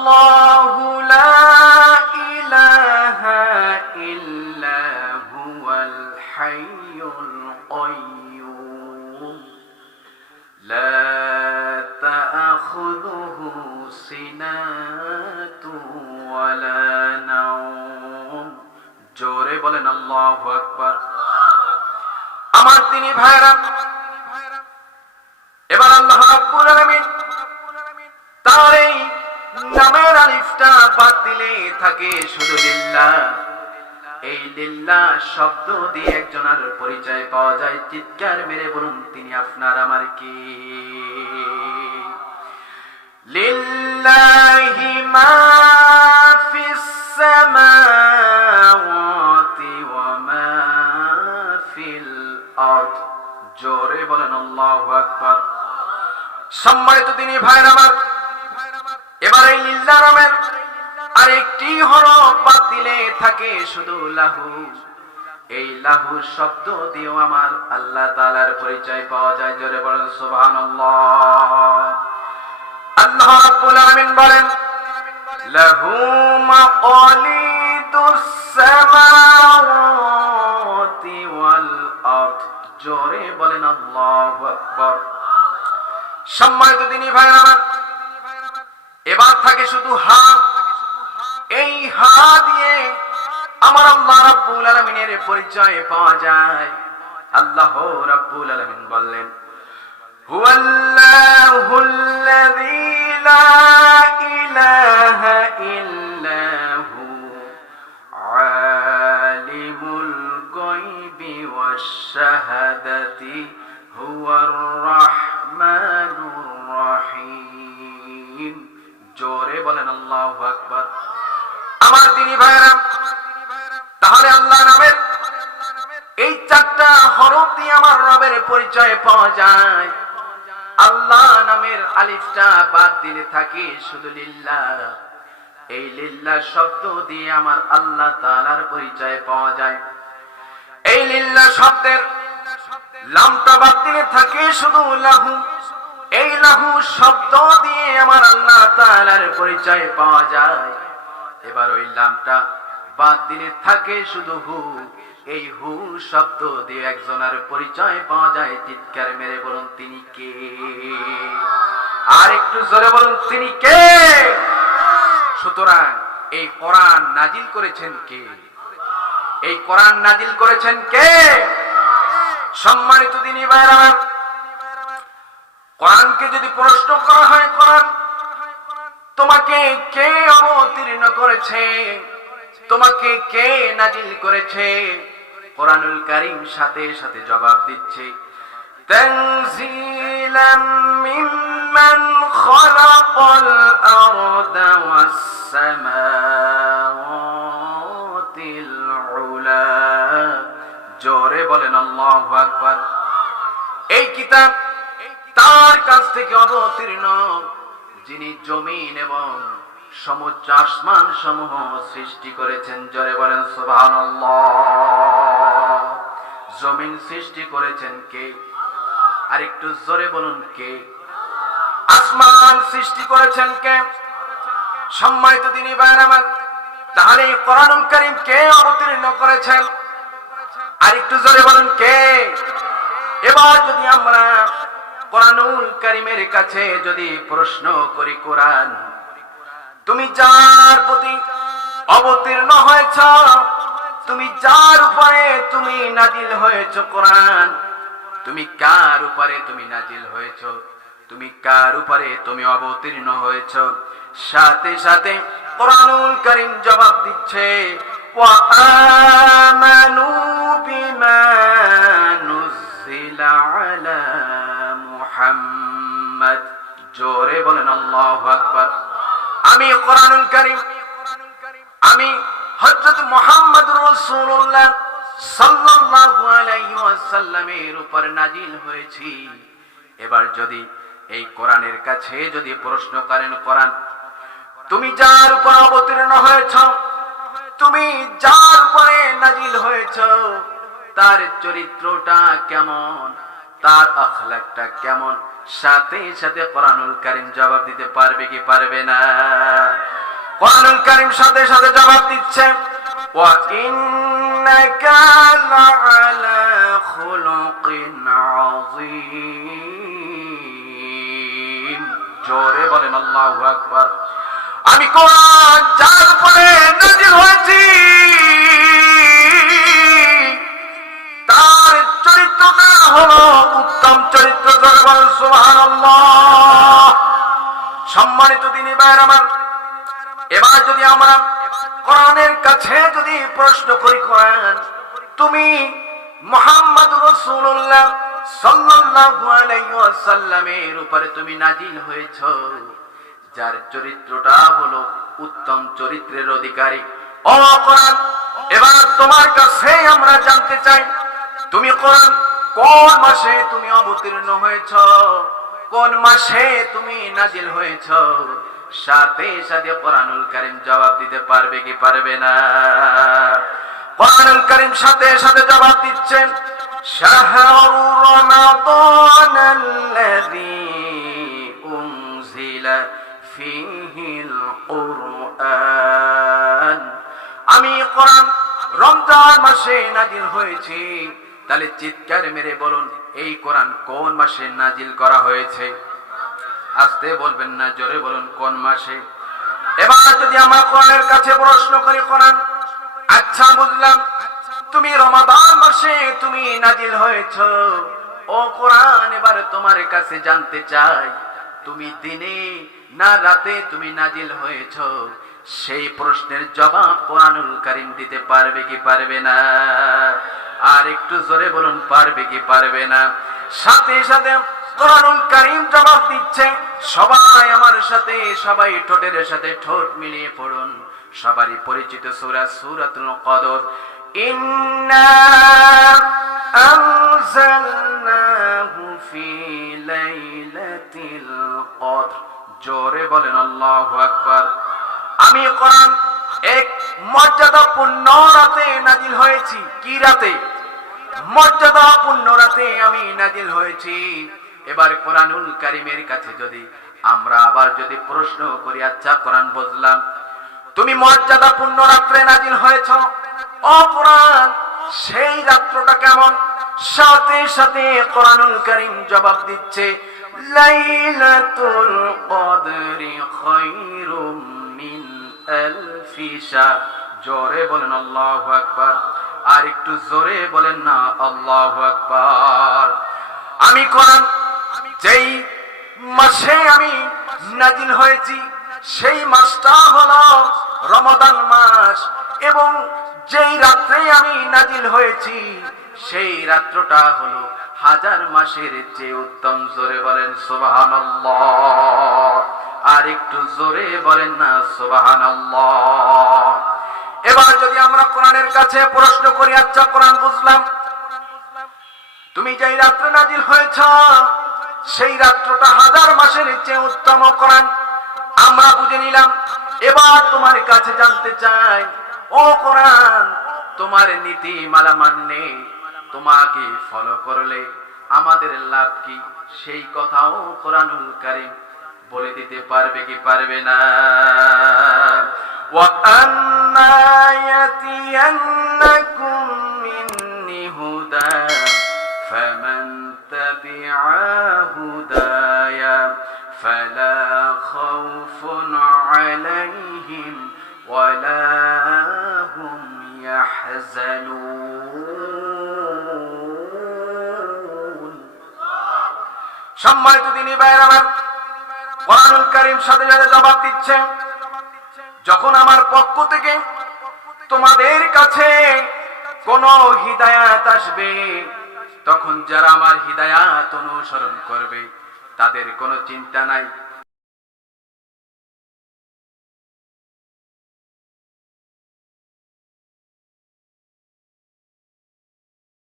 الله لا إله إلا هو الحي القيوم لا تأخذه سنة ولا نوم জোরে বলেন আল্লাহু আকবার আমার তিনি ভাইরা এবার আল্লাহ রাব্বুল আলামিন দিলে থাকে শুধু লিল্লাহ এই লিল্লাহ শব্দ দিয়ে একজনের পরিচয় পাওয়া যায়। চিৎকার মেরে বলুন, তিনি আপনার আমার কি? লিল্লাহি মা ফিস সামাওয়াতি ওয়া মা ফিল আরদ। জোরে বলেন, আল্লাহু আকবার। সম্মানিত তিনি ভাইয়ের আমার, এবার এই লিল্লা নামের আরেকটি হরফ বাদ দিলে থাকে শুধু লাহু। এই লাহু শব্দ দিয়েও আমার আল্লাহ তাআলার পরিচয় পাওয়া যায়। জোরে বলেন আল্লাহ রাব্বুল আলামিন বলেন, লাহু ওয়াল আরদ। জোরে বলেন, আল্লাহু আকবার। সম্মানিত ভাইয়ের আমার এবার থাকে শুধু এই হা দিয়ে আমার আল্লাহ রাব্বুল আলামিনের পরিচয় পাওয়া যায়। আল্লাহ রাব্বুল আলামিন বললেন, হুয়াল্লাহু আল্লাযী লা ইলাহা ইল্লা হরফ দিয়ে আমার রবের পরিচয় পাওয়া যায়। আল্লাহ নামের আলিফটা বাদ দিলে থাকে শুধু লিল্লাহ। এই লিল্লাহ শব্দ দিয়ে আমার আল্লাহ তাআলার পরিচয় পাওয়া যায়। এই লিল্লাহ শব্দের লামটা বাদ দিলে থাকে শুধু লাহু। এই লাহু শব্দ দিয়ে আমার আল্লাহ তাআলার পরিচয় পাওয়া যায়। এবার ওই লামটা বাদ দিলে থাকে শুধু হু। এই হু শব্দ দিয়ে একজনের পরিচয় পাওয়া যায়। চিৎকার মেরে বলুন, তিনি কে? আর একটু জোরে বলুন, তিনি কে? সুতরাং এই কোরআন নাজিল করেছেন কে? এই কোরআন নাজিল করেছেন কে? সম্মানিত দিনী ভাইরা কোরআনকে যদি প্রশ্ন করা হয়, কোরআন তোমাকে কে অবতীর্ণ করেছে? তোমাকে কে নাজিল করেছে কোরআনুল কারীম সাথে সাথে জবাব দিচ্ছে تنزيلا ممن خلق الأرض والسماوات العلا জোরে বলেন আল্লাহু আকবার এই কিতাব তার কাছ থেকে অবতীর্ণ যিনি জমিন এবং সমুচ্চ আসমান সমূহ সৃষ্টি করেছেন। জোরে বলেন, সুবহানাল্লাহ। জমিন সৃষ্টি করেছেন কে? আর একটু জোরে বলুন, কে? আসমান সৃষ্টি করেছেন কে? সম্মানিত দিনী ভাইয়ের আমার, তাহলে এই কোরআনুল কারীম কে অবতীর্ণ করেছেন? আর একটু জোরে বলুন, কে? এবার যদি আমরা কোরআনুল কারিমের কাছে যদি প্রশ্ন করি কোরআন তুমি যার প্রতি অবতীর্ণ হয়েছ, তুমি যার উপরে তুমি নাজিল হয়েছ কোরআন, তুমি কার উপরে তুমি নাজিল হয়েছ, তুমি কার উপরে তুমি অবতীর্ণ হয়েছ। সাথে সাথে কোরআনুল করিম জবাব দিচ্ছে জোরে বলেন আল্লাহ আকবর। আমি কোরআনুল কারীম, আমি হযরত মুহাম্মদুর রাসূলুল্লাহ সাল্লাল্লাহু আলাইহি ওয়াসাল্লামের উপর নাজিল হয়েছি। এবার যদি এই কোরআনের কাছে যদি প্রশ্ন করেন, কোরআন, তুমি যার উপর অবতীর্ণ হয়েছ, তুমি যার উপরে নাজিল হয়েছ, তার চরিত্রটা কেমন, তার আখলাকটা কেমন সাথে সাথে কোরআনুল কারীম জবাব দিতে পারবে কি পারবে না? কোরআনুল কারীম সাথে সাথে জবাব দিচ্ছে জোরে বলেন, আল্লাহু আকবার। আমি কোরআন যার উপরে নাজিল হয়েছি, তার চরিত্রটা হলো এবার যদি আমরা কোরআনের কাছে যদি প্রশ্ন করি, কোরআন, তুমি মোহাম্মদ রসুল্লাহ সাল্লাল্লাহু আলাইহি ওয়াসাল্লামের উপরে তুমি নাজিল হয়েছ, যার চরিত্রটা হলো উত্তম চরিত্রের অধিকারী। ও কোরআন, এবার তোমার কাছে আমরা জানতে চাই, তুমি কোরআন কোন মাসে তুমি অবতীর্ণ হয়েছ? কোন মাসে তুমি নাজিল হয়েছ? সাথে সাথে কোরআনুল কারীম জবাব দিতে পারবে কি পারবে না? কোরআনুল কারীম সাথে সাথে জবাব দিচ্ছেন ফীহিল আমি কোরআন রমজান মাসে নাজিল হয়েছি, তাহলে চিৎকার মেরে বলুন এই কোরআন কোন মাসে নাজিল করা হয়েছে? আসতে বলবেন না, জোরে বলুন, কোন মাসে? এবার যদি আমরা কোরআনের কাছে প্রশ্ন করি, কোরআন আচ্ছা বুঝলাম, তুমি রমাদান মাসে তুমি নাজিল হয়েছ। ও কোরআন, এবার তোমার কাছে জানতে চাই, তুমি দিনে না রাতে তুমি নাজিল হয়েছ? সেই প্রশ্নের জবাব কোরআনুল কারীম দিতে পারবে কি পারবে না? আর একটু জোরে বলুন, পারবে কি পারবে না? সাথে সাথে কোরআনুল কারীম জবাব দিচ্ছে, সবাই আমার সাথে, সবাই ঠোঁটের সাথে ঠোঁট মিলিয়ে পড়ুন। সবারই পরিচিত সূরা সূরাতুল কদর। ইন্না আনজালনাহু ফি লাইলাতিল কদর। জোরে বলেন, আল্লাহু আকবার। আমি কোরআন এক মর্যাদাপূর্ণ রাতে নাজিল হয়েছি। কি রাতে? মর্যাদাপূর্ণ রাতে আমি নাজিল হয়েছি। এবার কোরআনুল কারিমের কাছে যদি আমরা আবার যদি প্রশ্ন করি আচ্ছা কোরআন বুঝলাম। তুমি মর্যাদাপূর্ণ রাত্রে নাজিল হয়েছ? কোরআন, সেই রাত্রটা কেমন? সাথে সাথে কোরআনুল কারীম জবাব দিচ্ছে, লাইলাতুল কদরি খায়রুম মিন জোরে বলেন আল্লাহু আকবার। আর একটু জোরে বলেন না, আল্লাহু আকবার। আমি কোরআন, যেই মাসে আমি নাজিল হয়েছি, সেই মাসটা হলো রমাদান মাস। এবং যেই রাত্রে আমি নাজিল হয়েছি, সেই রাত্রটা হলো হাজার মাসের চেয়ে উত্তম। জোরে বলেন, সুবহানাল্লাহ। আর একটু জোরে বলেন না, সুবহানাল্লাহ। এবার যদি আমরা কোরআনের কাছে প্রশ্ন করি আচ্ছা কোরআন বুঝলাম। তুমি যেই রাত্রে নাজিল হয়েছ, সেই রাত্রটা হাজার মাসের চেয়ে উত্তম কোরআন। আমরা বুঝে নিলাম। এবার তোমার কাছে জানতে চাই, ও কোরআন, তোমার নীতি মালা মানলে, তোমাকে ফলো করলে আমাদের লাভ কি? সেই কথাও কোরআনুল কারীম বলে দিতে পারবে কি পারবে না وأما يأتينكم مني هدى فمن تبع هداي فلا خوف عليهم ولا هم يحزنون সম্মানিত দিনী ভাইয়ের আমার কোরআনুল করিম সাথে সাথে জবাব দিচ্ছে, যখন আমার পক্ষ থেকে তোমাদের কাছে কোন হিদায়াত আসবে, তখন যারা আমার হিদায়াত অনুসরণ করবে, তাদের কোনো চিন্তা নাই।